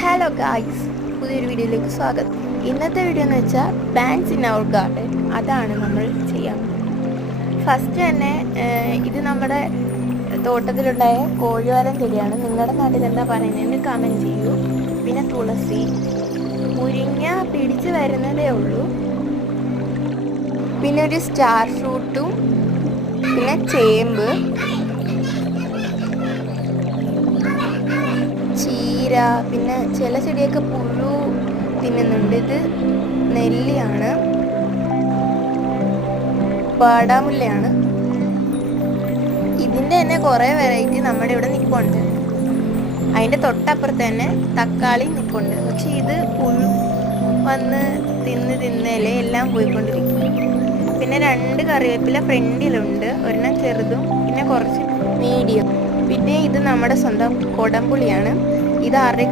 Hello guys, പുതിയൊരു വീഡിയോയിലേക്ക് സ്വാഗതം. ഇന്നത്തെ വീഡിയോ എന്ന് വെച്ചാൽ പ്ലാന്റ്സ് ഇൻ അവർ ഗാർഡൻ, അതാണ് നമ്മൾ ചെയ്യാൻ. ഫസ്റ്റ് തന്നെ ഇത് നമ്മുടെ തോട്ടത്തിലുണ്ടായ കോഴിവാലൻ ചെടിയാണ്. നിങ്ങളുടെ നാട്ടിൽ എന്താ പറയുന്നതെന്ന് കമൻറ്റ് ചെയ്യൂ. പിന്നെ തുളസി, മുരിങ്ങ പിടിച്ച് വരുന്നതേ ഉള്ളൂ. പിന്നെ ഒരു സ്റ്റാർ ഫ്രൂട്ടും, പിന്നെ ചേമ്പ്, ചീര, പിന്നെ ചില ചെടിയൊക്കെ പുഴു തിന്നുന്നുണ്ട്. ഇത് നെല്ലിയാണ്, വാടാമുല്ലയാണ്. ഇതിൻ്റെ തന്നെ കുറേ വെറൈറ്റി നമ്മുടെ ഇവിടെ നിൽപ്പുണ്ട്. അതിൻ്റെ തൊട്ടപ്പുറത്ത് തന്നെ തക്കാളി നിൽപ്പുണ്ട്. പക്ഷെ ഇത് പുഴു വന്ന് തിന്ന് എല്ലാം പോയിക്കൊണ്ടിരിക്കും. പിന്നെ 2 കറിവേപ്പില ഫ്രണ്ടിലുണ്ട്, ഒരെണ്ണം ചെറുതും പിന്നെ കുറച്ച് മീഡിയം. പിന്നെ ഇത് നമ്മുടെ സ്വന്തം കൊടംപുളിയാണ്. ഇത് 6